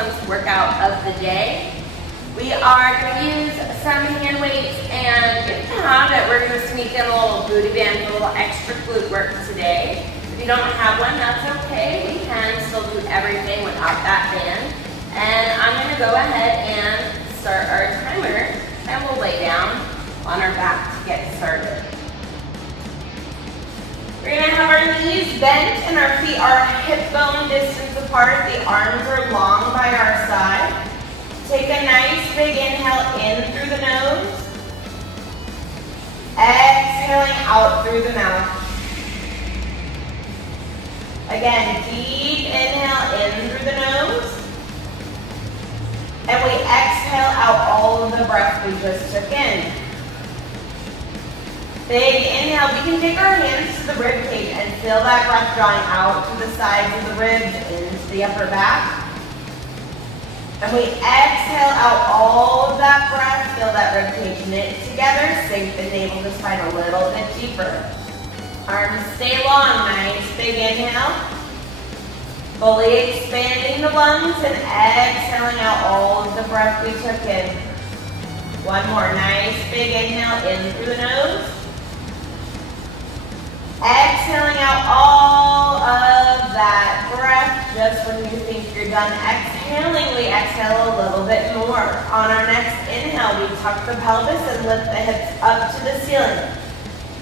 Punx workout of the day. We are going to use some hand weights, and if you have it, we're going to sneak in a little booty band, a little extra glute work today. If you don't have one, that's okay. We can still do everything without that band. And I'm going to go ahead and start our timer, and we'll lay down on our back to get started. We're going to have our knees bent and our feet are hip bone distance apart. The arms are long by our side. Take a nice big inhale in through the nose. Exhaling out through the mouth. Again, deep inhale in through the nose. And we exhale out all of the breath we just took in. Big inhale. We can take our hands to the rib cage and feel that breath drawing out to the sides of the ribs into the upper back. And we exhale out all of that breath. Feel that rib cage knit together. Sink the navel to spine a little bit deeper. Arms stay long. Nice big inhale. Fully expanding the lungs and exhaling out all of the breath we took in. One more. Nice big inhale in through the nose. Exhaling out all of that breath just when you think you're done exhaling. We exhale a little bit more. On our next inhale, we tuck the pelvis and lift the hips up to the ceiling.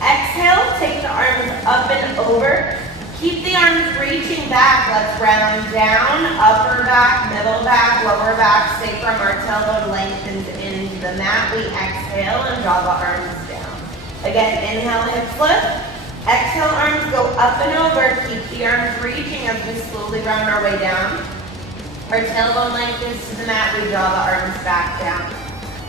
Exhale, take the arms up and over. Keep the arms reaching back. Let's round down, upper back, middle back, lower back. Sacrum or tailbone lengthens into the mat. We exhale and draw the arms down. Again, inhale, hips lift. Exhale, arms go up and over. Keep the arms reaching as we slowly round our way down. Our tailbone lengthens to the mat. We draw the arms back down.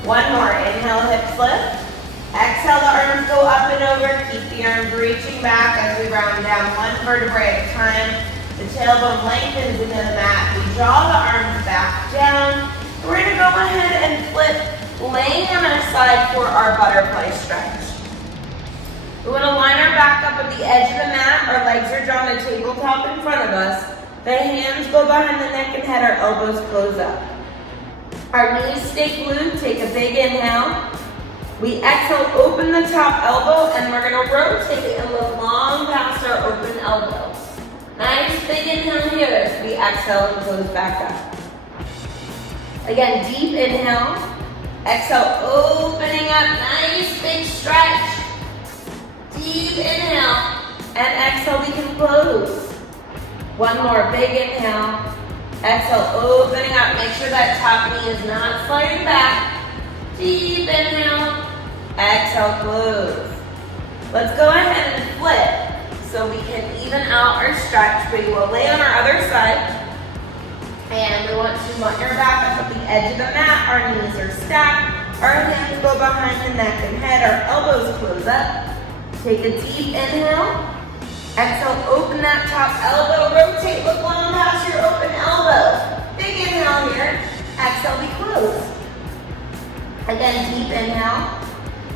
One more. Inhale, hips lift. Exhale, the arms go up and over. Keep the arms reaching back as we round down one vertebrae at a time. The tailbone lengthens into the mat. We draw the arms back down. We're going to go ahead and flip, laying on our side for our butterfly stretch. We want to line our back up at the edge of the mat. Our legs are drawn to tabletop in front of us. The hands go behind the neck and head. Our elbows close up. Our knees stay glued. Take a big inhale. We exhale, open the top elbow, and we're going to rotate it and look long past our open elbow. Nice big inhale here as we exhale and close back up. Again, deep inhale. Exhale, opening up. Nice big stretch. Deep inhale, and exhale, we can close. One more, big inhale. Exhale, opening up. Make sure that top knee is not sliding back. Deep inhale, exhale, close. Let's go ahead and flip so we can even out our stretch. We will lay on our other side. And we want to line our back up at the edge of the mat. Our knees are stacked. Our hands go behind the neck and head. Our elbows close up. Take a deep inhale. Exhale, open that top elbow. Rotate, look long past your open elbow. Big inhale here. Exhale, we close. Again, deep inhale.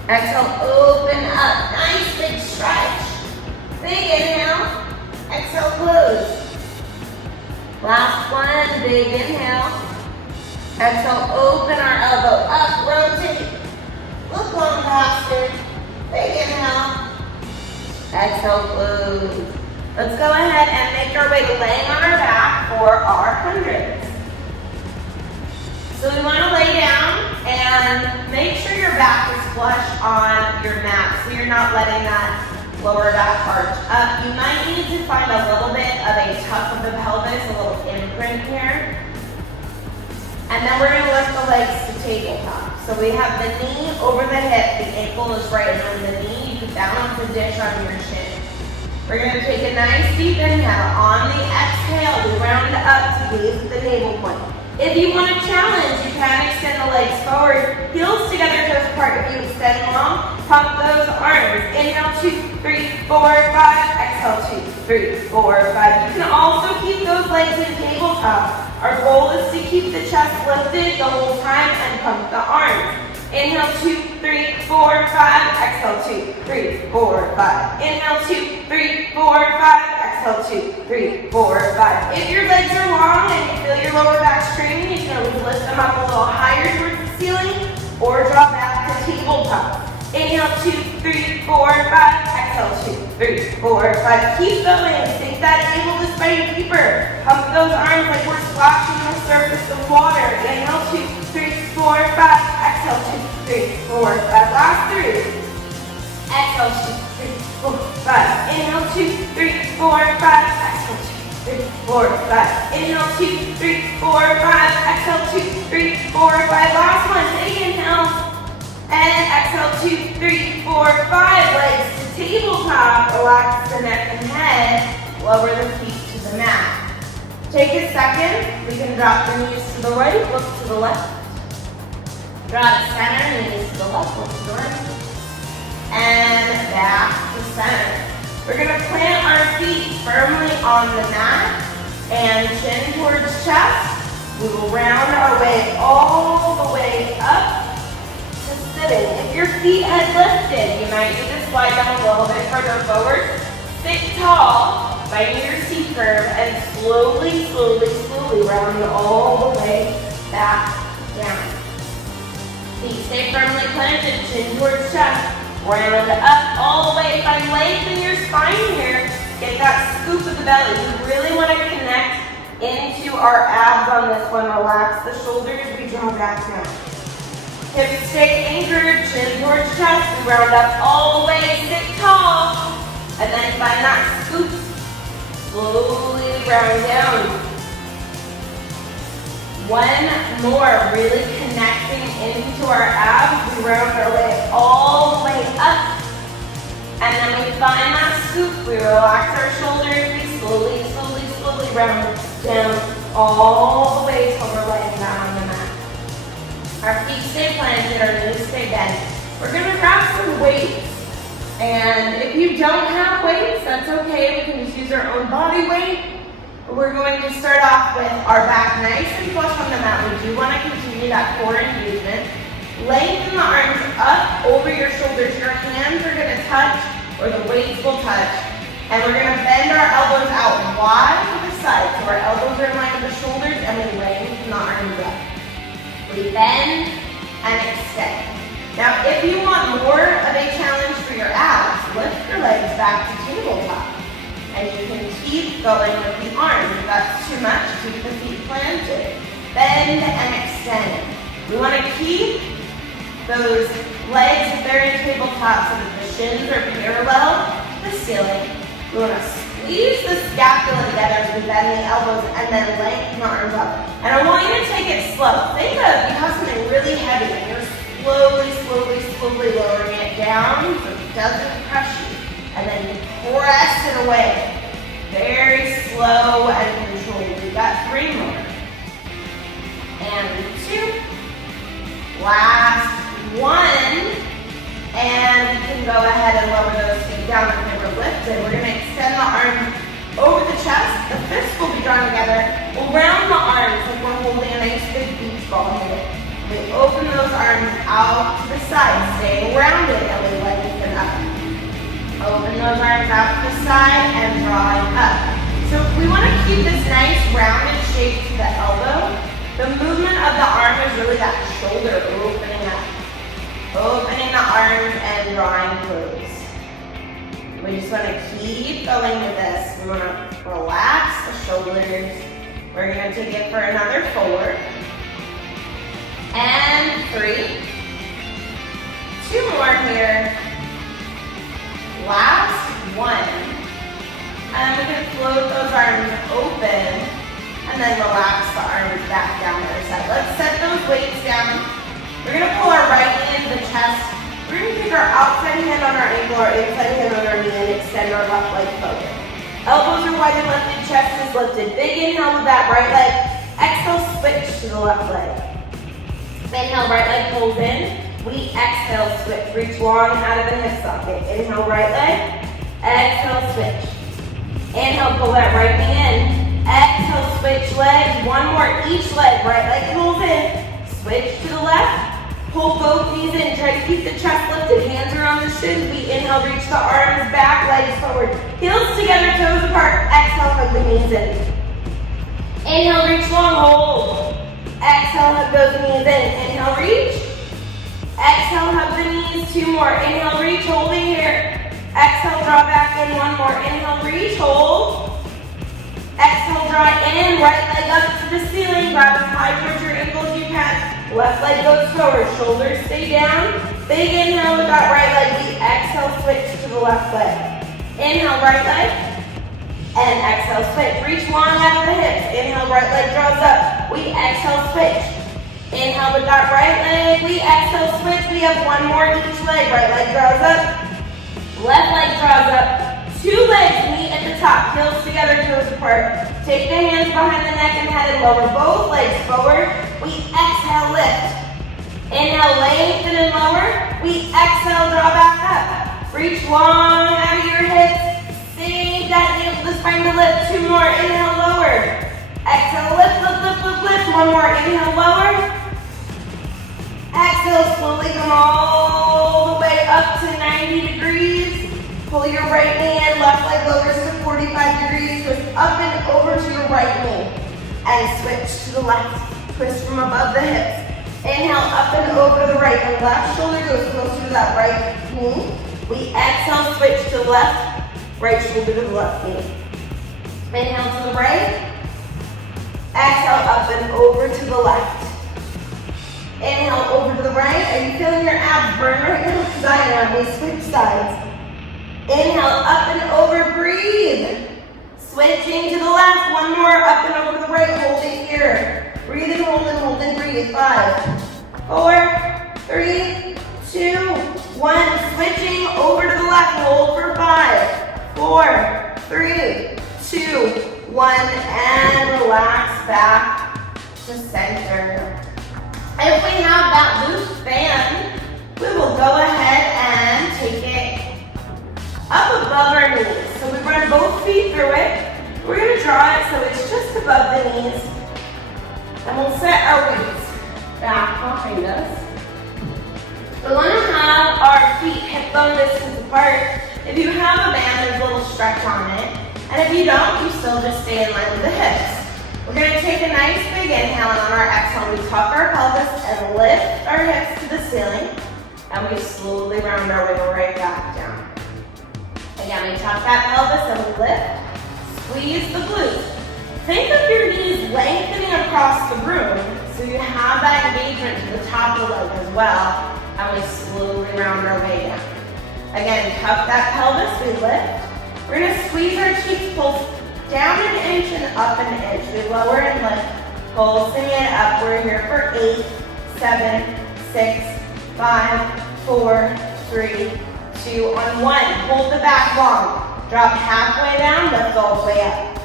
Exhale, open up. Nice big stretch. Big inhale. Exhale, close. Last one, big inhale. Exhale, open our elbow up. Rotate. Look long past it. Big inhale. Exhale, close. Let's go ahead and make our way to laying on our back for our hundreds. So we want to lay down and make sure your back is flush on your mat so you're not letting that lower back arch up. You might need to find a little bit of a tuck of the pelvis, a little imprint here. And then we're going to lift the legs to tabletop. So we have the knee over the hip, the ankle is right on the knee. You can balance the dish on your chin. We're going to take a nice deep inhale. On the exhale, we round up to gaze at the navel point. If you want to challenge, you can extend the legs forward, heels together, toes apart. If you extend long, pump those arms. Inhale, 2, 3, 4, 5. Exhale, 2, 3, 4, 5. You can also keep those legs in tabletop. Our goal is to keep the chest lifted the whole time and pump the arms. Inhale, 2, 3, 4, 5. Exhale, 2, 3, 4, 5. Inhale, 2, 3, 4, 5. Exhale. Exhale, 2, 3, 4, 5. If your legs are long and you feel your lower back straining, you can always lift them up a little higher towards the ceiling or drop back to tabletop. Inhale, 2, 3, 4, 5. Exhale, 2, 3, 4, 5. Keep going. Sink that navel just by your deeper. Pump those arms like we're splashing on the surface of water. Inhale, 2, 3, 4, 5. Exhale, 2, 3, 4, 5. Last 3. Exhale, 2, 3, 4, 5. Inhale, 2, 3, 4, 5. Exhale, 2, 3, 4, 5. Inhale, 2, 3, 4, 5. Exhale, 2, 3, 4, 5. Last one. Big inhale. And exhale, 2, 3, 4, 5. Legs to tabletop. Relax the neck and head. Lower the feet to the mat. Take a second. We can drop the knees to the right, look to the left. Drop center, knees to the left, look to the right. And back to center. We're going to plant our feet firmly on the mat and chin towards chest. We will round our way all the way up. If your feet had lifted, you might need to slide them a little bit further forward. Sit tall, finding your seat curve, and slowly, slowly, slowly round all the way back down. Feet stay firmly planted, chin towards chest. Round up all the way. Find length in your spine here. Get that scoop of the belly. We really want to connect into our abs on this one. Relax the shoulders. We draw back down. Hips stay anchored, chin towards chest. We round up all the way, sit tall. And then find that scoop. Slowly round down. One more, really connecting into our abs. We round our way all the way up. And then we find that scoop. We relax our shoulders. We slowly, slowly, slowly round down all the way till we're laying down on the mat. Our feet stay planted, our knees stay bent. We're going to grab some weights. And if you don't have weights, that's okay. We can just use our own body weight. We're going to start off with our back nice and flush on the mat. We do want to continue that core engagement. Lengthen the arms up over your shoulders. Your hands are going to touch, or the weights will touch. And we're going to bend our elbows out wide to the side. So our elbows are in line with the shoulders, and we lengthen the arms up. We bend and extend. Now, if you want more of a challenge for your abs, lift your legs back to tabletop. And you can keep going with the arms. If that's too much, keep the feet planted. Bend and extend. We want to keep those legs, if they're in tabletop, so that the shins are parallel to the ceiling. We want to squeeze the scapula together as we bend the elbows and then lengthen the arms up. And I want you to take it slow. Think of you have something really heavy and you're slowly, slowly, slowly lowering it down so it doesn't crush you. And then you press it away. Very slow and controlled. We've got 3 more. And 2. Last 1. And we can go ahead and lower those feet down if they were lifted. We're going to extend the arms over the chest. The fists will be drawn together. We'll round the arms like we're holding a nice big beach ball here. We open those arms out to the side, staying rounded, and we lengthen up. Open those arms out to the side and drawing up. So we want to keep this nice rounded shape to the elbow. The movement of the arm is really that shoulder opening up. Opening the arms and drawing close. We just want to keep going with this. We want to relax the shoulders. We're going to take it for another 4. And 3. 2 more here. Last 1. And we can float those arms open and then relax the arms back down the other side. Let's set those weights down. We're going to pull our right knee into the chest. We're going to take our outside hand on our ankle, our inside hand on our knee, and extend our left leg forward. Elbows are wide and lifted, chest is lifted. Big inhale with that right leg. Exhale, switch to the left leg. Inhale, right leg pulls in. We exhale, switch. Reach long out of the hip socket. Inhale, right leg. Exhale, switch. Inhale, pull that right knee in. Exhale, switch legs. 1 more each leg. Right leg pulls in. Switch to the left. Pull both knees in. Try to keep the chest lifted. Hands are on the shins. We inhale, reach the arms back, legs forward. Heels together, toes apart. Exhale, hug the knees in. Inhale, reach long, hold. Exhale, hug those knees in. Inhale, reach. Exhale, hug the knees. Two more. Inhale, reach, holding here. Exhale, draw back in. One more. Inhale, reach, hold. Exhale, draw in. Right leg up to the ceiling. Grab as high towards your ankles as you can. Left leg goes forward. Shoulders stay down. Big inhale with that right leg. We exhale, switch to the left leg. Inhale, right leg. And exhale, switch. Reach long out of the hips. Inhale, right leg draws up. We exhale, switch. Inhale with that right leg. We exhale, switch. We have one more each leg. Right leg draws up. Left leg draws up. Two legs meet at the top. Heels together, toes apart. Take the hands behind the neck and head and lower both legs forward. We exhale, lift. Inhale, lengthen and lower. We exhale, draw back up. Reach long out of your hips. Sink that knee to the spine to lift. Two more. Inhale, lower. Exhale, lift, lift, lift, lift, lift. One more. Inhale, lower. Exhale, slowly come all the way up to 90 degrees. Pull your right knee in, left leg lowers to 45 degrees. Twist up and over to your right knee. And switch to the left. Twist from above the hips. Inhale, up and over the right. The left shoulder goes closer to that right knee. We exhale, switch to the left. Right shoulder to the left knee. Inhale to the right. Exhale, up and over to the left. Inhale, over to the right. Are you feeling your abs burn right now? Because I am. We switch sides. Inhale, up and over, breathe. Switching to the left, one more, up and over to the right, holding here. Breathe and hold and hold and breathe. 5, 4, 3, 2, 1. Switching over to the left, hold for 5, 4, 3, 2, 1, and relax back to center. If we have that loose band, we will go ahead and take it up above our knees. So we run both feet through it. We're going to draw it so it's just above the knees. And we'll set our weights back behind us. We want to have our feet hip bone distance apart. If you have a band, there's a little stretch on it. And if you don't, you still just stay in line with the hips. We're going to take a nice big inhale, and on our exhale, we tuck our pelvis and lift our hips to the ceiling. And we slowly round our way right back down. Again, we tuck that pelvis and we lift. Squeeze the glutes. Think of your knees lengthening across the room so you have that engagement to the top of the leg as well. And we slowly round our way down. Again, tuck that pelvis, we lift. We're going to squeeze our cheeks, pulse down an inch and up an inch. We lower and lift, pulsing it up. We're here for 8, 7, 6, 5, 4, 3, 2, on 1. Hold the back long. Drop halfway down, lift all the way up.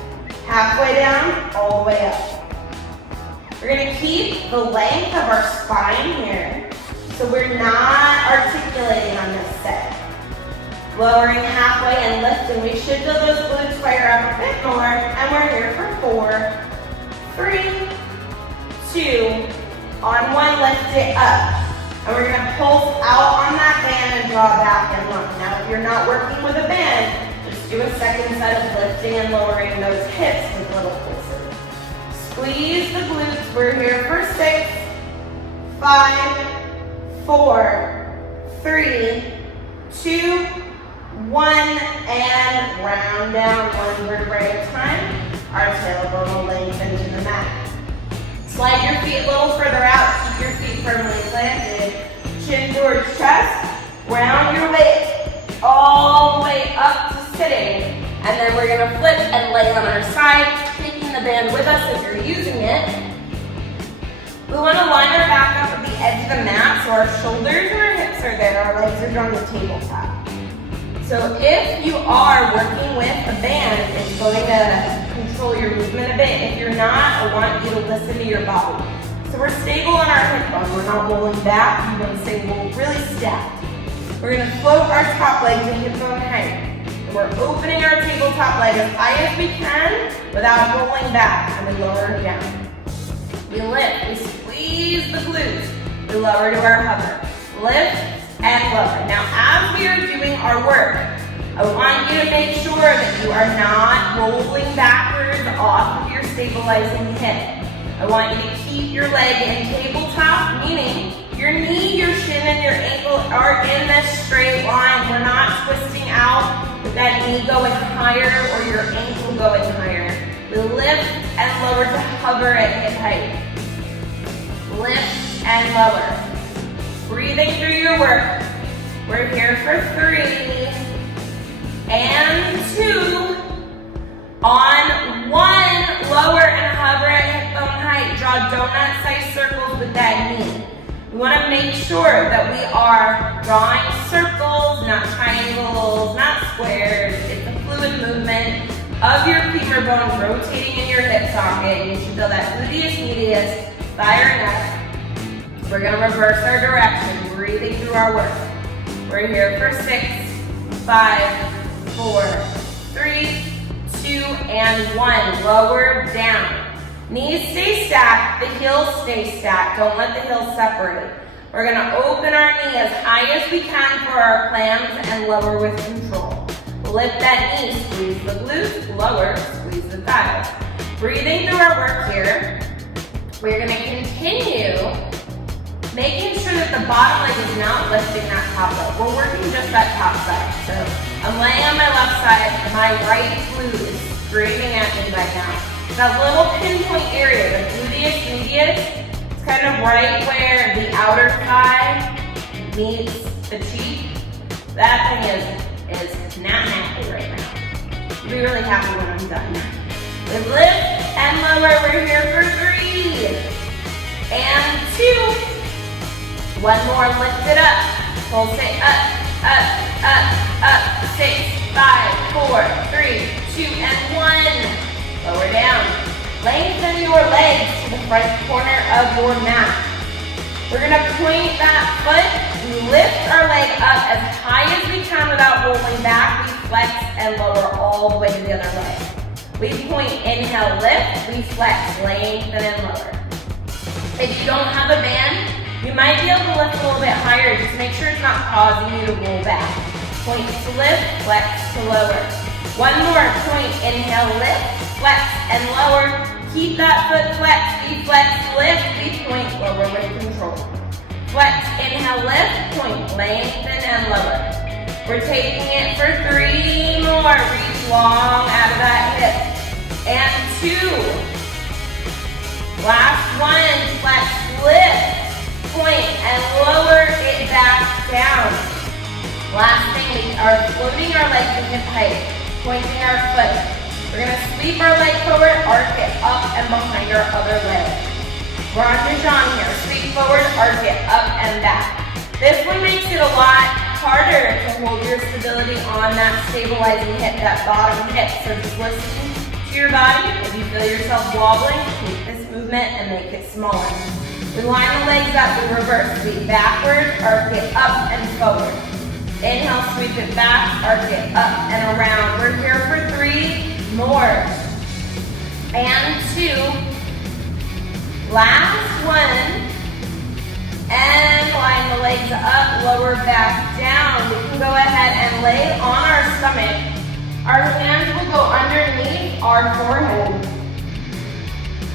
Halfway down, all the way up. We're going to keep the length of our spine here, so we're not articulating on this set. Lowering halfway and lifting. We should feel those glutes fire up a bit more, and we're here for 4, 3, 2, on 1, lift it up. And we're going to pulse out on that band and draw back and look. Now, if you're not working with a band, just do a second set of lifting and lowering those hips with little pulses. Squeeze the glutes. We're here for 6, 5, 4, 3, 2, 1, and round down one vertebrae at a time. Our tailbone will lengthen to the mat. Slide your feet a little further out. Keep your feet firmly planted. Chin towards chest. Round your weight all the way up to sitting. And then we're going to flip and lay on our side, taking the band with us if you're using it. We want to line our back up at the edge of the mat so our shoulders and our hips are there. Our legs are on the tabletop. So if you are working with a band, it's going to control your movement a bit. If you're not, I want you to listen to your body. So we're stable on our hip bone. We're not rolling back. You want to say we're really stacked. We're going to float our top leg to hip bone height. And we're opening our tabletop leg as high as we can without rolling back. And we lower it down. We lift. We squeeze the glutes. We lower to our hover. Lift and lower. Now, as we are doing our work, I want you to make sure that you are not rolling backwards off of your stabilizing hip. I want you to keep your leg in tabletop, meaning your knee, your shin, and your ankle are in this straight line. We're not twisting out with that knee going higher or your ankle going higher. We lift and lower to hover at hip height. Lift and lower. Breathing through your work. We're here for 3 and 2. On 1, lower and hover at hip bone height. Draw donut-sized circles with that knee. We want to make sure that we are drawing circles, not triangles, not squares. It's a fluid movement of your femur bone rotating in your hip socket. You should feel that gluteus medius firing up. We're going to reverse our direction, breathing through our work. We're here for 6, 5, 4, 3, 2, and 1. Lower down. Knees stay stacked, the heels stay stacked. Don't let the heels separate. We're going to open our knee as high as we can for our clams and lower with control. Lift that knee, squeeze the glutes, lower, squeeze the thighs. Breathing through our work here, we're going to continue making sure that the bottom leg is not lifting that top leg. We're working just that top side. So I'm laying on my left side, my right glute is screaming at me right now. That little pinpoint area, the gluteus medius, it's kind of right where the outer thigh meets the cheek. That thing is not happy right now. I'll be really happy when I'm done. We lift and lower. We're here for 3 and 2. 1 more, lift it up. Pulse it up, up, up, up. 6, 5, 4, 3, 2, and 1. Lower down. Lengthen your legs to the front corner of your mat. We're going to point that foot. We lift our leg up as high as we can without rolling back. We flex and lower all the way to the other leg. We point, inhale, lift. We flex, lengthen, and lower. If you don't have a band, you might be able to lift a little bit higher. Just make sure it's not causing you to roll back. Point to lift, flex to lower. 1 more, point, inhale, lift, flex, and lower. Keep that foot flexed. We flex, lift, we point, lower with control. Flex, inhale, lift, point, lengthen, and lower. We're taking it for 3 more. Reach long out of that hip. And 2. Last 1, flex, lift, point, and lower it back down. Last thing, we are floating our legs to hip height, pointing our foot. We're going to sweep our leg forward, arc it up and behind our other leg. We're on Dijon here. Sweep forward, arc it up and back. This one makes it a lot harder to hold your stability on that stabilizing hip, that bottom hip. So just listen to your body. If you feel yourself wobbling, take this movement and make it smaller. We line the legs up, we reverse. Sweep backward, arc it up and forward. Inhale, sweep it back, arc it up and around. We're here for 3 more. And 2. Last 1. And line the legs up, lower back down. We can go ahead and lay on our stomach. Our hands will go underneath our forehead.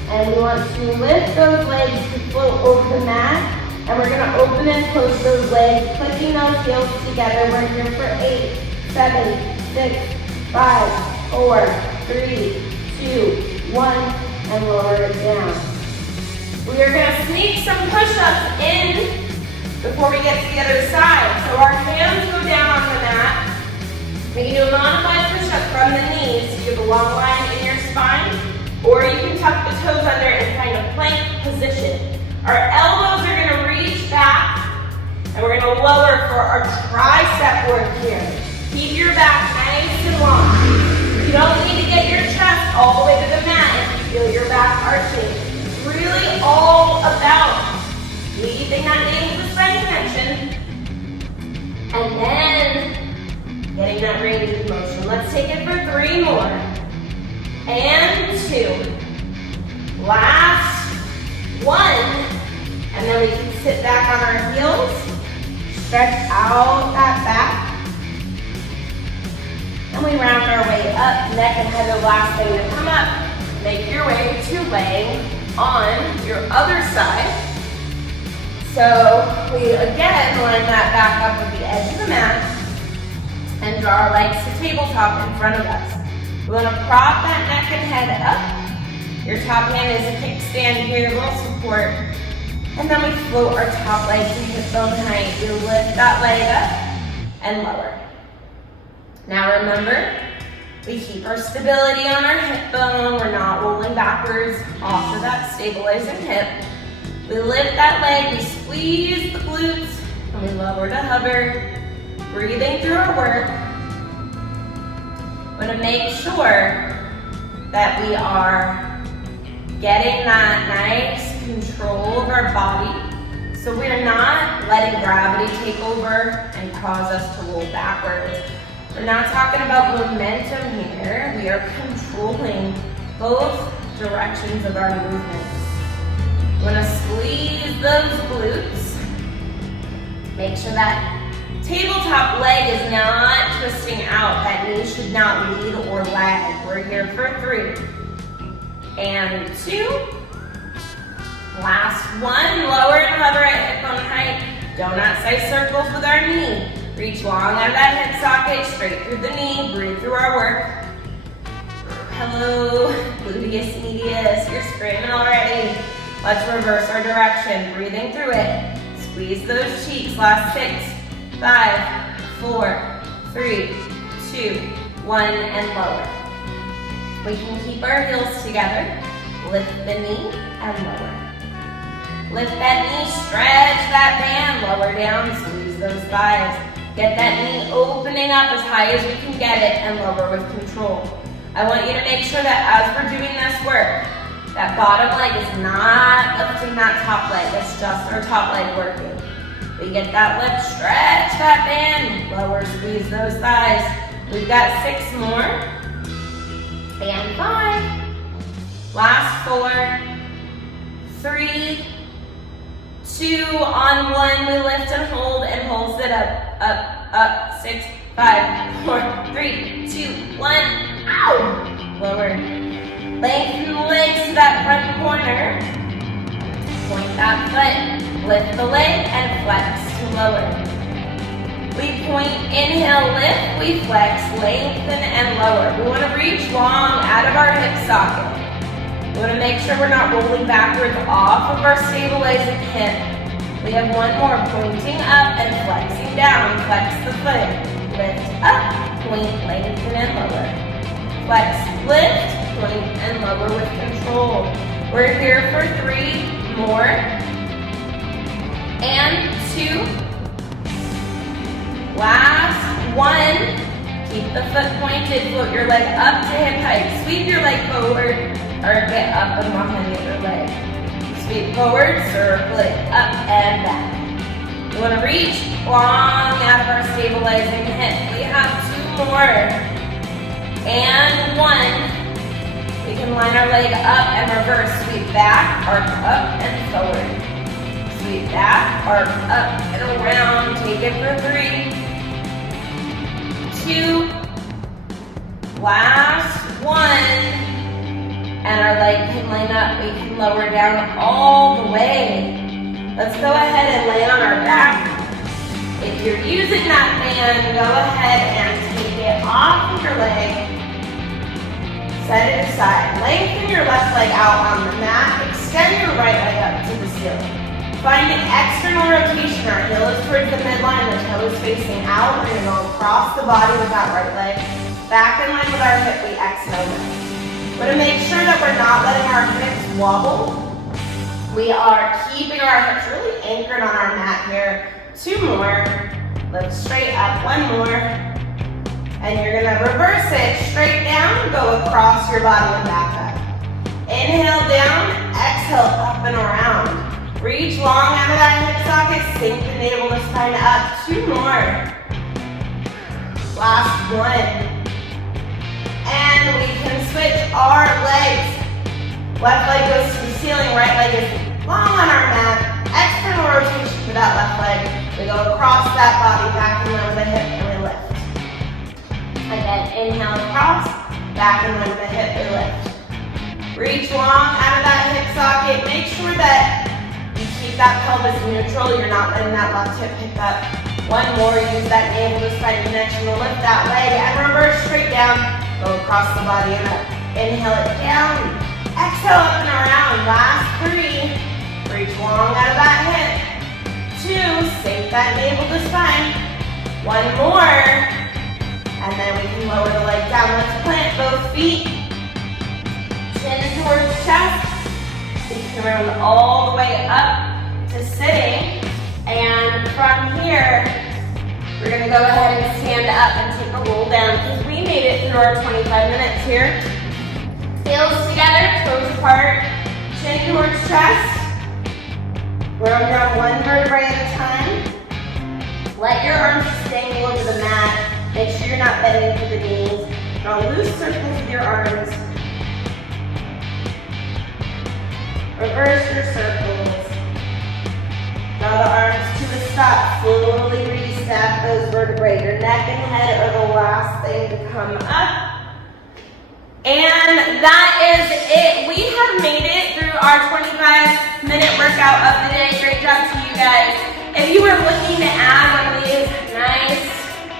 And we want to lift those legs to float over the mat. And we're going to open and close those legs, clicking those heels together. We're here for 8, 7, 6, 5, 4, 3, 2, 1, and lower it down. We are going to sneak some push-ups in before we get to the other side. So our hands go down on the mat. We can do a modified push-up from the knees. So you have a long line in your spine, or you can tuck the toes under and find a plank position. Our elbows are going to reach back, and we're going to lower for our tricep work here. Keep your back nice and long. You don't need to get your chest all the way to the mat if you feel your back arching. It's really all about leaving that navel to spine tension, and then getting that range of motion. Let's take it for 3 more. And 2. Last 1. And And then we can sit back on our heels, stretch out that back. And we round our way up, neck and head are the last thing to come up. Make your way to laying on your other side. So we again line that back up with the edge of the mat and draw our legs to tabletop in front of us. We want to prop that neck and head up. Your top hand is a kickstand here, a little support. And then we float our top leg to hip bone height. You lift that leg up and lower. Now remember, we keep our stability on our hip bone. We're not rolling backwards off of that stabilizing hip. We lift that leg, we squeeze the glutes, and we lower to hover. Breathing through our work. We want to make sure that we are getting that nice control of our body. So we're not letting gravity take over and cause us to roll backwards. We're not talking about momentum here. We are controlling both directions of our movement. We want to squeeze those glutes. Make sure that tabletop leg is not twisting out. That knee should not lead or lag. We're here for 3 and 2. Last one. Lower and hover at hip bone height. Don't outside circles with our knee. Reach long out of that hip socket, straight through the knee. Breathe through our work. Hello, gluteus medius. You're screaming already. Let's reverse our direction. Breathing through it. Squeeze those cheeks. Last 6, 5, 4, 3, 2, 1, and lower. We can keep our heels together. Lift the knee and lower. Lift that knee, stretch that band, lower down, squeeze those thighs. Get that knee opening up as high as you can get it and lower with control. I want you to make sure that as we're doing this work, that bottom leg is not lifting that top leg. It's just our top leg working. We get that lift, stretch that band, lower, squeeze those thighs. We've got 6 more. And 5. Last 4, 3, 2, on 1, we lift and hold, sit up, up, up, 6, 5, 4, 3, 2, 1, ow! Lower. Lengthen the legs to that front corner. Point that foot, lift the leg, and flex to lower. We point, inhale, lift, we flex, lengthen, and lower. We want to reach long out of our hip socket. We want to make sure we're not rolling backwards off of our stabilizing hip. We have 1 more, pointing up and flexing down. Flex the foot. Lift up, point, lengthen, and lower. Flex, lift, point, and lower with control. We're here for 3 more. And 2. Last 1. Keep the foot pointed. Float your leg up to hip height. Sweep your leg forward or get up and behind the other leg. Sweep forward, circle it up and back. We want to reach long out of our stabilizing hip. We have 2 more. And 1. We can line our leg up and reverse. Sweep back, arc up and forward. Sweep back, arc up and around. Take it for 3, 2. Last 1. And our leg can line up. We can lower down all the way. Let's go ahead and lay on our back. If you're using that band, go ahead and take it off of your leg. Set it aside. Lengthen your left leg out on the mat. Extend your right leg up to the ceiling. Find an external rotation. Our heel is towards the midline, the toe is facing out. We're going to go across the body with that right leg. Back in line with our hip, we exhale. We're going to make sure that we're not letting our hips wobble. We are keeping our hips really anchored on our mat here. 2 more. Lift straight up. 1 more. And you're going to reverse it straight down. Go across your body and back up. Inhale down. Exhale up and around. Reach long out of that hip socket. Sink the navel to spine up. 2 more. Last 1. And we can switch our legs. Left leg goes to the ceiling, right leg is long on our mat. Exhale. for that left leg. We go across that body, back in line with the hip, and we lift. Again, inhale across, back in line with the hip, we lift. Reach long out of that hip socket. Make sure that you keep that pelvis neutral. You're not letting that left hip pick up. One more, use that navel to spine connection to lift that leg and reverse straight down. Go across the body and up. Inhale it down. Exhale up and around. Last 3. Reach long out of that hip. 2. Sink that navel to spine. 1 more. And then we can lower the leg down. Let's plant both feet. Chin towards chest. We can round all the way up to sitting. And from here, we're going to go ahead and stand up and take a roll down because we made it through our 25 minutes here. Heels together, toes apart, chin towards chest. Roll down 1 vertebrae at a time. Let your arms dangle over the mat. Make sure you're not bending through the knees. Draw loose circles with your arms. Reverse your circles. Draw the arms to a stop. Slowly restack those vertebrae. Your neck and head are the last thing to come up. And that is it. We have made it through our 25-minute workout of the day. Great job to you guys. If you were looking to add one of these nice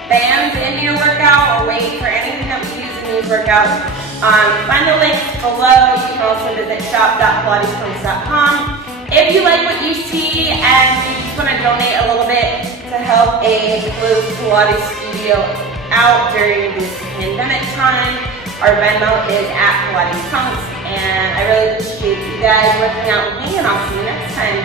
bands into your workout or weight for anything that we use in these workouts, find the links below. You can also visit shop.pilatespunx.com. If you like what you see and you just want to donate a little bit to help a closed Pilates studio out during this pandemic time, our Venmo is at Pilates Punx, and I really appreciate you guys working out with me, and I'll see you next time.